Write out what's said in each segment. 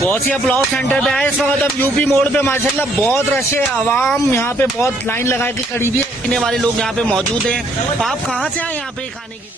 Gausiya pulao centre पे आए इस वक्त हम यूपी मोड़ पे। माशाल्लाह बहुत रश है, आवाम यहाँ पे बहुत लाइन लगा के खड़ी भी है, खाने वाले लोग यहाँ पे मौजूद हैं। आप कहाँ से आए यहाँ पे खाने के लिए?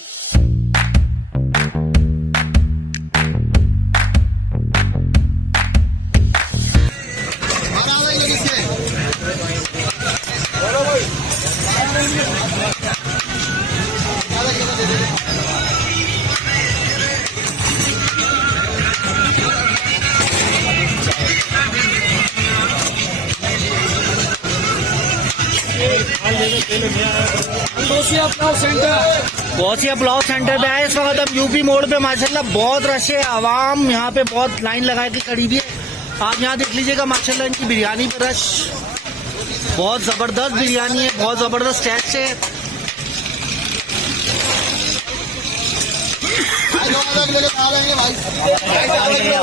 गौसिया पुलाव सेंटर पे आए इस वक्त हम यूपी मोड़ पे। माशाल्लाह बहुत रश है, आवाम यहाँ पे बहुत लाइन लगा के खड़ी भी है। आप यहाँ देख लीजिएगा माशाल्लाह इनकी बिरयानी पे रश, बहुत जबरदस्त बिरयानी है, बहुत जबरदस्त टेस्ट है।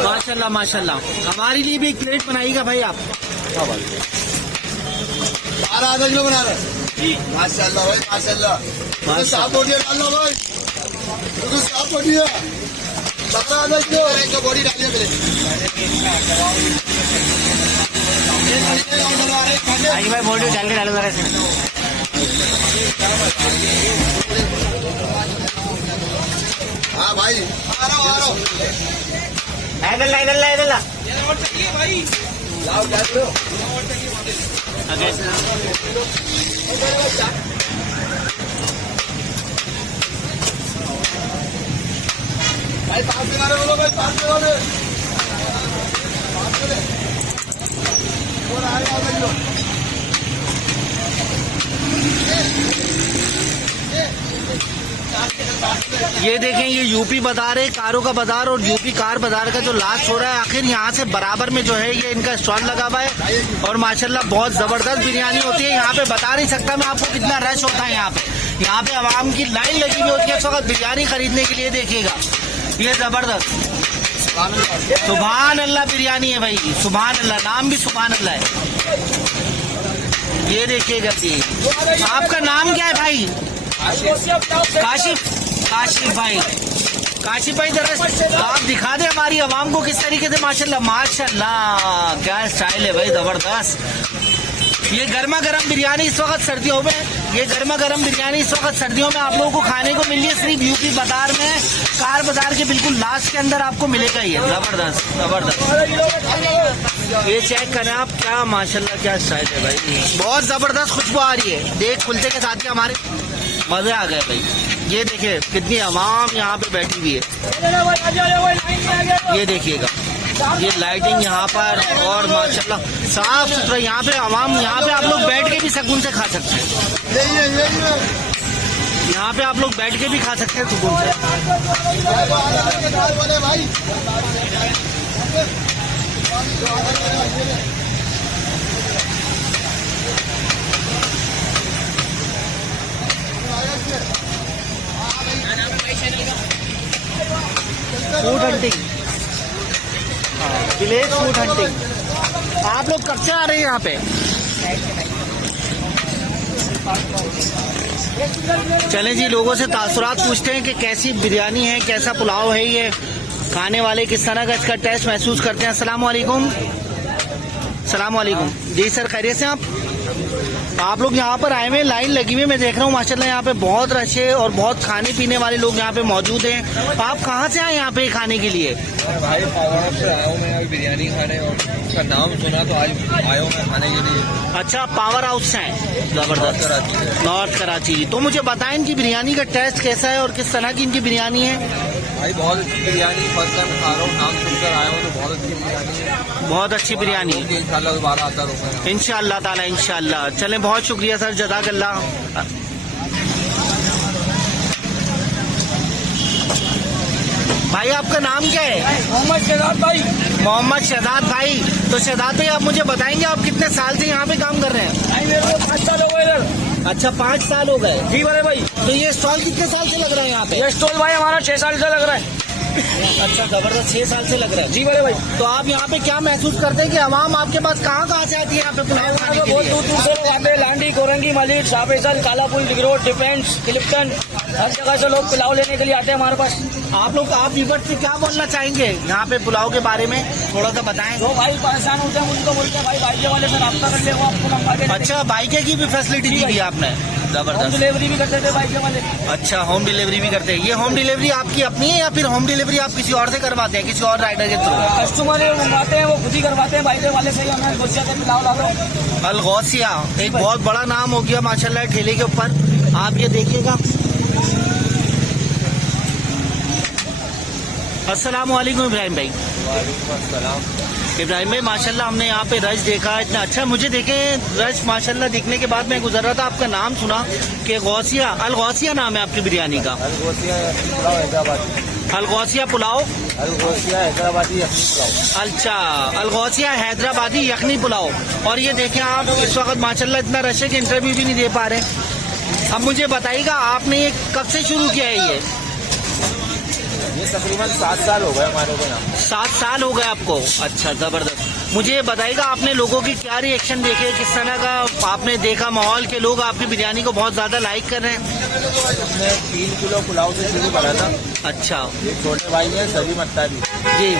माशाल्लाह माशाल्लाह, हमारे लिए भी एक प्लेट बनाइएगा भाई आप। 12 आधा किलो बना रहे। माशाल्लाह भाई माशाल्लाह। साफ बोटिया डाल लो भाई, साफ बोटिया 17 आधा किलो एक बॉडी डालिए मेरे। भाई बॉडी डाल के डालो जरा से। हाँ भाई आ रहा हूँ। इधर भाई लाओ डाल लो। भाई पास में मारे बोलो भाई, पास में वाले आधा किलो। ये देखें, ये यूपी बाजार है, कारों का बाजार, और यूपी कार बाजार का जो लास्ट हो रहा है आखिर यहाँ से बराबर में जो है ये इनका स्टॉल लगा हुआ है। और माशाल्लाह बहुत जबरदस्त बिरयानी होती है यहाँ पे, बता नहीं सकता मैं आपको कितना रश होता है यहाँ पे। यहाँ पे आवाम की लाइन लगी हुई होती है इस वक्त बिरयानी खरीदने के लिए। देखिएगा ये जबरदस्त सुभान अल्लाह बिरयानी है भाई, सुभान अल्लाह, नाम भी सुभान अल्लाह है। ये देखिएगा जी, आपका नाम क्या है भाई? काशिफ भाई। काशिफ भाई जरा आप दिखा दे हमारी आवाम को किस तरीके से माशाल्लाह माशाल्लाह क्या स्टाइल है भाई, जबरदस्त। ये गर्मा गर्म बिरयानी इस वक्त सर्दियों में, ये गर्मा गर्म बिरयानी इस वक्त सर्दियों में आप लोगों को खाने को मिल रही है सिर्फ यूपी बाजार में, कार बाजार के बिल्कुल लास्ट के अंदर आपको मिलेगा ये। जबरदस्त जबरदस्त, ये चेक करें आप, क्या माशाल्लाह क्या स्टाइल है भाई, बहुत जबरदस्त खुशबू आ रही है। देख खुलते के साथ ही हमारे मजे आ गए भाई। ये देखिए कितनी आवाम यहाँ पे बैठी हुई है, ये देखिएगा ये लाइटिंग यहाँ पर, और माशाल्लाह साफ सुथरा यहाँ पे आवाम, यहाँ पे आप लोग बैठ के भी सुकून से खा सकते हैं। यहाँ पे आप लोग बैठ के भी खा सकते हैं सुकून से। Food hunting, village food hunting. आप लोग कब से आ रहे हैं यहाँ पे? चलें जी, लोगों से तासुरात पूछते हैं कि कैसी बिरयानी है, कैसा पुलाव है, ये खाने वाले किस तरह का इसका टेस्ट महसूस करते हैं। अस्सलाम वालेकुम। सलाम वालेकुम जी सर, खैरियत से आप लोग यहाँ पर आए हुए, लाइन लगी हुई है, मैं देख रहा हूँ माशाल्लाह यहाँ पे बहुत रश है और बहुत खाने पीने वाले लोग यहाँ पे मौजूद हैं। आप कहाँ से आए यहाँ पे खाने के लिए? भाई पावर से आया हूँ मैं बिरयानी खाने, और उसका नाम सुना तो आज आया हूँ मैं खाने के लिए। अच्छा, पावर हाउस से हैं, जबरदस्त, नॉर्थ कराची। तो मुझे बताएं इनकी बिरयानी का टेस्ट कैसा है और किस तरह की इनकी बिरयानी है? भाई बहुत अच्छी बिरयानी, फर्स्ट टाइम खा रहा हूँ, नाम सुनकर आया हूँ तो बहुत अच्छी बिरयानी है, बहुत अच्छी बिरयानी है। इंशाल्लाह दोबारा आता रहूँगा इंशाल्लाह ताला, इंशाल्लाह। चलें, बहुत शुक्रिया सर, जज़ाकल्लाह। भाई आपका नाम क्या है? मोहम्मद शहजाद भाई। मोहम्मद शहजाद भाई। तो शहजाद भाई आप मुझे बताएंगे आप कितने साल से यहाँ पे काम कर रहे हैं? मेरे को 5 साल हो गए इधर। अच्छा, 5 साल हो गए। जी बड़े भाई। तो ये स्टॉल कितने साल से लग रहा है यहाँ पे? ये स्टॉल भाई हमारा 6 साल से लग रहा है। अच्छा, जबरदस्त। 6 साल से लग रहा है जी बड़े भाई। तो आप यहाँ पे क्या महसूस करते हैं कि आवाम आपके पास कहाँ से आती है यहाँ पे पुलाव खाने के बहुत लिए? दूर दूर से लोग आते हैं, लांडी, कोरंगी, मलिक, शाहफैसल, कालापुल, डिगरोड, डिफेंस, क्लिफ्टन, हर जगह से लोग पुलाव लेने के लिए आते हैं हमारे पास। आप विवट से क्या बोलना चाहेंगे यहाँ पे पुलाव के बारे में, थोड़ा सा बताएं। जो भाई परेशान होते हैं उनको बोलते हैं भाई बाइके वाले से रब्ता कर ले, वो आपको लंबा के अच्छा, बाइके की भी फैसिलिटी दी है आपने? होम जबरदस्त। डिलीवरी भी करते थे बाइके वाले। अच्छा, होम डिलीवरी भी करते हैं। ये होम डिलीवरी आपकी अपनी है या फिर होम डिलीवरी आप किसी और से करवाते हैं, किसी और राइडर के थ्रू? कस्टमर मंगवाते हैं, वो खुद ही करवाते हैं, बाइके वाले से ही हमें गुस्से से पुलाव ला दो। अल गौसिया एक बहुत बड़ा नाम हो गया माशाल्लाह ठेले के ऊपर। आप ये देखिएगा। अस्सलाम वालेकुम इब्राहिम भाई। इब्राहिम भाई, माशाल्लाह हमने यहाँ पे रश देखा, इतना अच्छा। मुझे देखे रश माशाल्लाह दिखने के बाद मैं गुजर रहा था, आपका नाम सुना कि गौसिया, अल गौसिया नाम है आपकी बिरयानी का? अल गौसिया पुलाव, हैदराबादी। अच्छा, अल गौसिया हैदराबादी यखनी पुलाव। और ये देखें आप, इस वक्त माशाल्लाह इतना रश है कि इंटरव्यू भी नहीं दे पा रहे। अब मुझे बताइएगा, आपने ये कब से शुरू किया है? ये तकरीबन 7 साल हो गए हमारे को यहाँ। 7 साल हो गए आपको? अच्छा, जबरदस्त। मुझे ये बताइएगा, आपने लोगों की क्या रिएक्शन देखे, किस तरह का आपने देखा माहौल के लोग आपकी बिरयानी को बहुत ज्यादा लाइक कर रहे हैं? हमने 3 किलो पुलाव से शुरू करा था। अच्छा एक छोटे भाई है सभी मत्तारी, जी,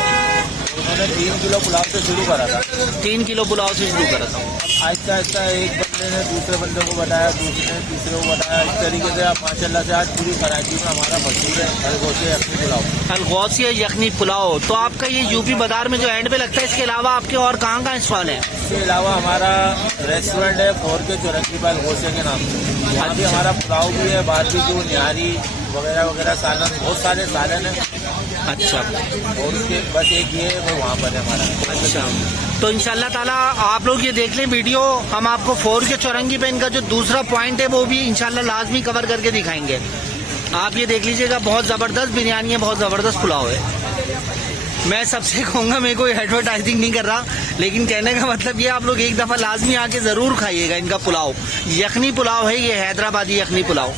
उन्होंने 3 किलो पुलाव से शुरू करा था। 3 किलो पुलाव से शुरू करा था। आहिस्ता आहिस्ता एक बंदे ने दूसरे बंदे को बताया, दूसरे ने तीसरे को बताया, इस तरीके से आप माशाल्लाह से आज पूरी कराची में हमारा मशहूर है अल गौसिया यखनी पुलाव। अल गौसिया यखनी पुलाव। तो आपका ये यूपी बाजार में जो एंड पे लगता है, इसके अलावा आपके और कहाँ स्टॉल है? इसके अलावा हमारा रेस्टोरेंट है 4 के चौरंगी पर अल गौसिया के नाम से। वहाँ भी हमारा पुलाव भी है, बारबेक्यू, निहारी वगैरह वगैरह, सालन, बहुत सारे सालन है। अच्छा, और उसके बस एक ये है, वो वहाँ पर है हमारा। अच्छा, तो इंशाल्लाह ताला आप लोग ये देख लें वीडियो। हम आपको 4 के चौरंगी पे इनका जो दूसरा पॉइंट है वो भी इंशाल्लाह लाजमी कवर करके दिखाएंगे। आप ये देख लीजिएगा, बहुत ज़बरदस्त बिरयानी है, बहुत ज़बरदस्त पुलाव है। मैं सबसे कहूँगा, मैं कोई एडवर्टाइजिंग नहीं कर रहा, लेकिन कहने का मतलब ये, आप लोग एक दफ़ा लाजमी आके ज़रूर खाइएगा इनका पुलाव। यखनी पुलाव है ये, हैदराबादी यखनी पुलाव।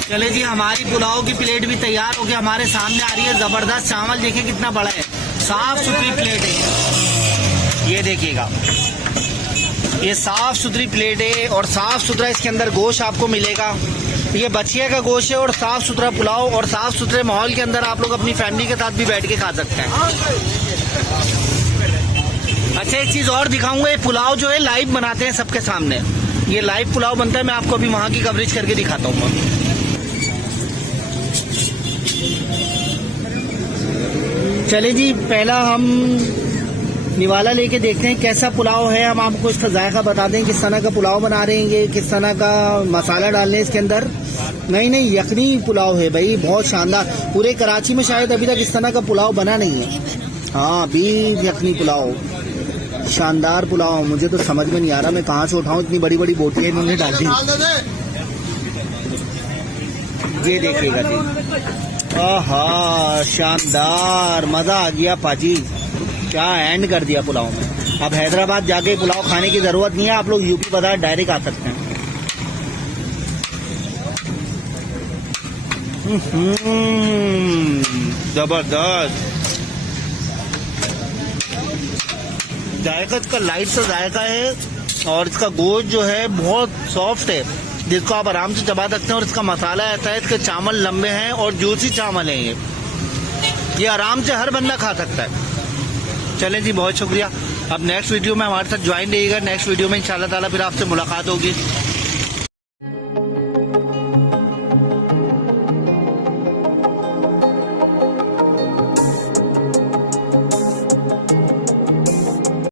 चले जी, हमारी पुलाव की प्लेट भी तैयार हो गया, हमारे सामने आ रही है। जबरदस्त चावल देखिए कितना बड़ा है, साफ सुथरी प्लेट है। ये देखिएगा, ये साफ सुथरी प्लेट है और साफ सुथरा इसके अंदर गोश्त आपको मिलेगा। ये बछिया का गोश्त है और साफ सुथरा पुलाव, और साफ सुथरे माहौल के अंदर आप लोग अपनी फैमिली के साथ भी बैठ के खा सकते हैं। अच्छा, एक चीज और दिखाऊंगा, ये पुलाव जो है लाइव बनाते हैं सबके सामने। ये लाइव पुलाव बनता है, मैं आपको अभी वहाँ की कवरेज करके दिखाता हूँ। चले जी, पहला हम निवाला लेके देखते हैं कैसा पुलाव है। हम आपको इसका जायका बता दें, किस तरह का पुलाव बना रहे हैं, ये किस तरह का मसाला डाल रहे हैं इसके अंदर। नहीं, यखनी पुलाव है भाई, बहुत शानदार। पूरे कराची में शायद अभी तक इस तरह का पुलाव बना नहीं है। हाँ, बीफ यखनी पुलाव, शानदार पुलाव। मुझे तो समझ में नहीं आ रहा मैं कहाँ से उठाऊं, इतनी बड़ी बड़ी बोटियां इन्होंने डाल दी। ये देखिएगा जी, आहा, शानदार, मजा आ गया पाजी, क्या एंड कर दिया पुलाव में। अब हैदराबाद जाके पुलाव खाने की जरूरत नहीं है, आप लोग यूपी बाजार डायरेक्ट आ सकते हैं। जबरदस्त जायका, इसका लाइट सा जायका है, और इसका गोश्त जो है बहुत सॉफ्ट है, जिसको आप आराम से चबा सकते हैं। और इसका मसाला ऐसा है, इसके चावल लंबे हैं और जूसी चावल हैं। ये आराम से हर बंदा खा सकता है। चलें जी, बहुत शुक्रिया। अब नेक्स्ट वीडियो में हमारे साथ ज्वाइन रहिएगा। नेक्स्ट वीडियो में इंशाल्लाह ताला फिर आपसे मुलाकात होगी।